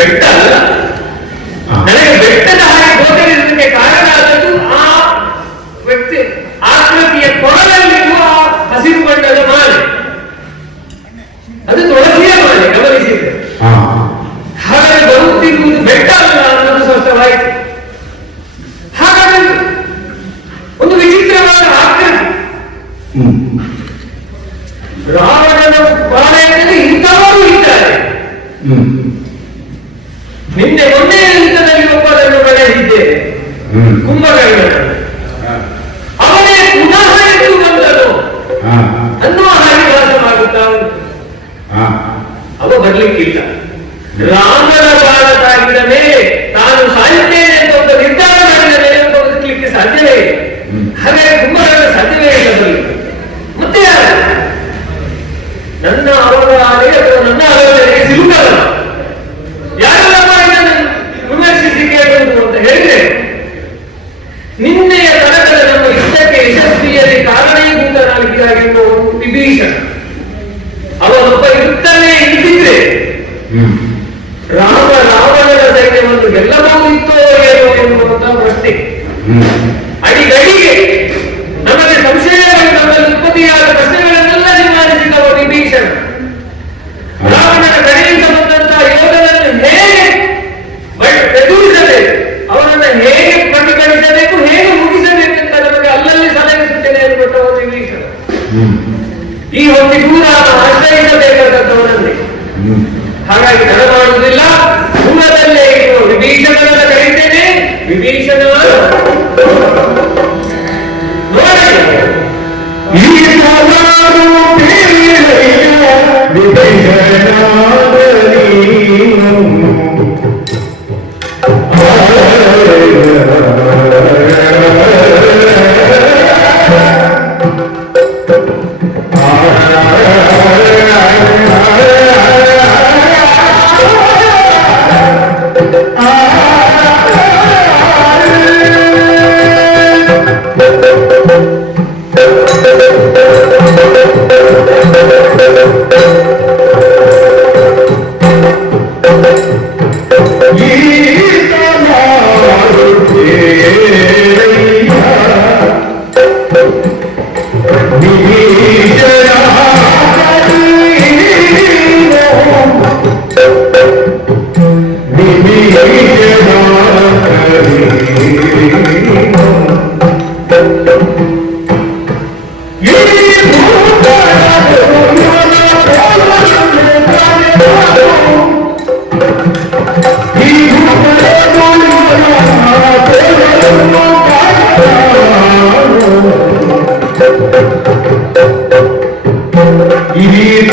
ಅದು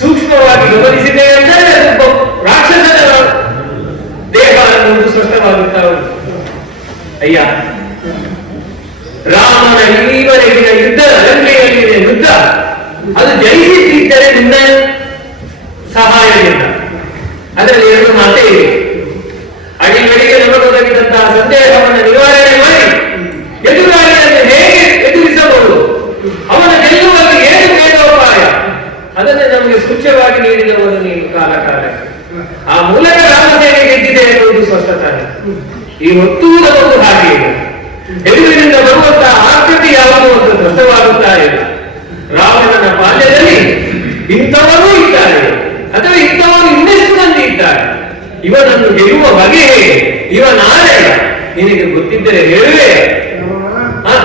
ಸೂಕ್ಷ್ಮವಾಗಿ ಗಮನಿಸಿದೆ ಅಂದರೆ ರಾಕ್ಷಸನ ದೇಹ ಅನ್ನುವುದು ಸ್ಪಷ್ಟವಾಗುತ್ತಾ ಅಯ್ಯ, ರಾಮನ ಈವರೆಗಿನ ಯುದ್ಧ ಲಂಕೆಯಲ್ಲಿನ ಯುದ್ಧ. ಅದು ಜಯಿಸಿದ್ದರೆ ನಿನ್ನ ಸಹಾಯದಿಂದ. ಅದರಲ್ಲಿ ಎರಡು ಮಾತೇ ಇದೆ. ಅಡಿಗಡಿಗೆ ನಮಗೊದಗಿದಂತಹ ಸಂದೇಹವನ್ನು ಇವನನ್ನು ಗೆಲ್ಲುವ ಬಗೆ ಇವ ನಾಳೆ ನಿನಗೆ ಗೊತ್ತಿದ್ದರೆ ಹೇಳುವೆ. ಹಾ?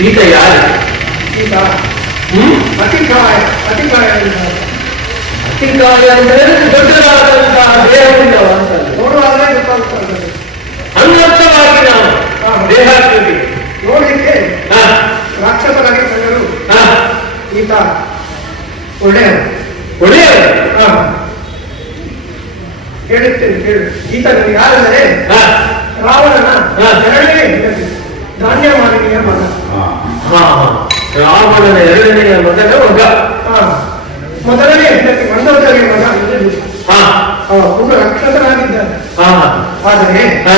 ಈತ ಯಾರು? ಅತಿಕಾಯ ಅತಿಕಾಯ. ಅತಿಕಾಯ ಅಂದ್ರೆ ದೊಡ್ಡದಾದಂತಹ ದೇಹದಿಂದ ಅಂತ ನೋಡುವಾಗಲೇ ಗೊತ್ತಾಗುತ್ತದೆ ಅನ್ನರ್ಥವಾಗಿ ನಾವು ದೇಹಾಗ್ತೀವಿ ನೋಡಲಿಕ್ಕೆ ರಾಕ್ಷಸರಾಗಿ ಕಂಡರು. ಈತ ಒಳ್ಳೆಯ ಒಳ್ಳೆಯ ಹಾ. ಹೇಳುತ್ತೇನೆ ಕೇಳು. ಈತ ಯಾರೆಂದರೆ ರಾವಣನ. ಎರಡನೇ ಧಾನ್ಯ ಮಾಲಿನಿಯ ಮಗ. ರಾವಣನ ಎರಡನೆಯ ಮಗನ ಮಗ ಹಾ. ಮೊದಲನೇ ಹೆಂಡತಿ ಮಂದೋದರಿಯ ಮಗ ಹಾ, ಒಬ್ಬ ರಾಕ್ಷಸನಾಗಿದ್ದಾನೆ ಹಾ, ಆದರೆ ಹಾ.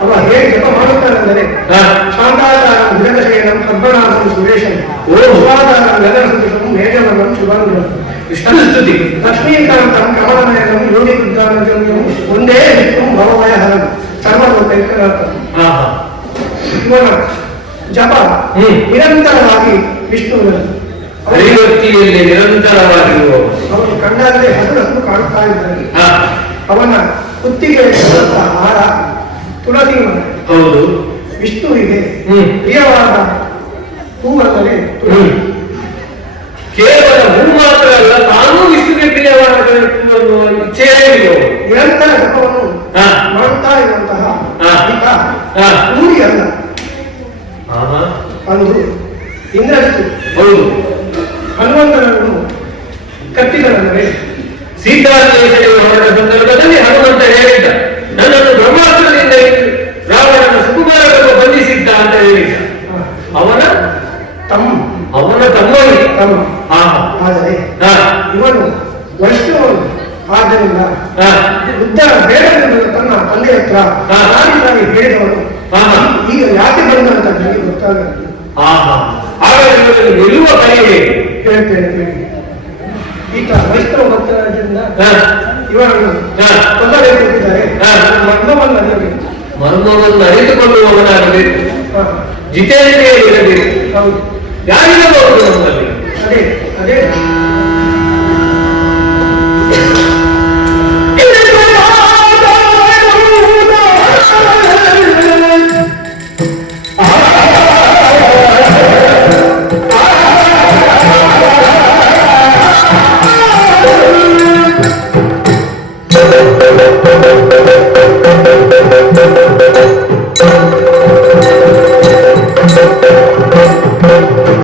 ಅವ ಹೇಗೆ ಜಪ ಮಾಡುತ್ತಾನೆಂದರೆ ಶಾಂತಾಧಾರಂ ವಿರಗಶಯನಂ ಪದ್ಮನಾಭಂ ಸುರೇಶಂ ಓ. ಶಿವಾಧಾರಂ ಗಗನಸದೃಶಂ ಮೇಘವರ್ಣಂ ಶುಭಾಂಗಂ ವಿಷ್ಣು ಸ್ತುತಿ. ಲಕ್ಷ್ಮೀಕಾಂತಂ ಕಮಲನಯನಂ ಯೋಗಿ ವೃದ್ಧಾನಂದಂ ಒಂದೇ ವಿಷ್ಣು ಭವಮಯ ಹರಂ ಸರ್ವಲೋಕೈಕನಾಥಂ ಇವನ ಜಪ. ನಿರಂತರವಾಗಿ ವಿಷ್ಣುವಿನಲ್ಲಿ. ಅಭಿವ್ಯಕ್ತಿಯಲ್ಲಿ ನಿರಂತರವಾಗಿರುವ ಅವನು ಕಂಡಾಗಲೇ ಹಸು ಹಸು ಕಾಣುತ್ತಾ ಇದ್ದಾನೆ ಅವನ ಕುತ್ತಿಗೆ ಹಾರ ತುಳಸಿ ಮರ ಹೌದು. ವಿಷ್ಣುವಿಗೆ ಪ್ರಿಯವಾದ ಹೂವೆಂದರೆ ಕೇವಲ ಹೂ ಮಾತ್ರ ಅಲ್ಲ ತಾನೂ ವಿಷ್ಣುವಿಗೆ ಪ್ರಿಯವಾದ ಅನ್ನುವ ಇಚ್ಛೆಯೇ. ನಿರಂತರ ಜಪವನ್ನು ಮಾಡುತ್ತಾ ಇರುವಂತಹ ಊರಿ ಅಲ್ಲ. ಆಹಾ. ಅಂದು ಇಂದ್ರಷ್ಟು ಹೌದು. ಹನುಮಂತನನ್ನು ಕಟ್ಟಿದನೆಂದರೆ ಸೀತಾನ್ವೇಷಣೆ ಹೊರಟ ಸಂದರ್ಭದಲ್ಲಿ ಹನುಮಂತ ಹೇಳಿದ್ದ ನನ್ನನ್ನು ಬ್ರಹ್ಮಾಸ್ತ್ರದಿಂದ ಇಟ್ಟು ರಾವಣನ ಸುಕುಮಾರವನ್ನು ಬಂಧಿಸಿದ್ದ ಅಂತ ಹೇಳಿದ್ದ ಆ, ಅವನ ತಮ್ಮ ತಮ್ಮನಿಗೆ ತಮ್ಮ. ಆದರೆ ಇವನು ವೈಷ್ಣವನು. ಆದ್ದರಿಂದ ಬುದ್ಧ ಬೇಡವೆಂದು ತನ್ನ ತಂದೆ ಹತ್ರ. ನಾಡಿನಾಗಿ ಹೇಳಿದವನು. ಈಗ ಯಾಕೆ ಬಂದ ಅಂತ ನನಗೆ ಗೊತ್ತಾಗಲ್ಲ. ಆಹಾ ಹಾಗಾದ್ರೆ ಇವನು ನಿಲ್ಲುವ ಕೈ ಹೇಳ್ತೇನೆ. ಈತ ವೈಷ್ಣವ ಭಕ್ತರಾದ್ರಿಂದ ಇವರನ್ನು ತೊಂದರೆ ಕೊಟ್ಟಿದ್ದಾರೆ. ಮರ್ಮವನ್ನು ಅರಿಯಬೇಕು. ಮರ್ಮವನ್ನು ಅರಿತುಕೊಳ್ಳುವವನಾಗಬೇಕು. ಜಿತೇಂದ್ರಿಯ ಇರಬೇಕು ಹೌದು. ಯಾರಿರಬಹುದು ನಮ್ಮಲ್ಲಿ ಅದೇ ಅದೇ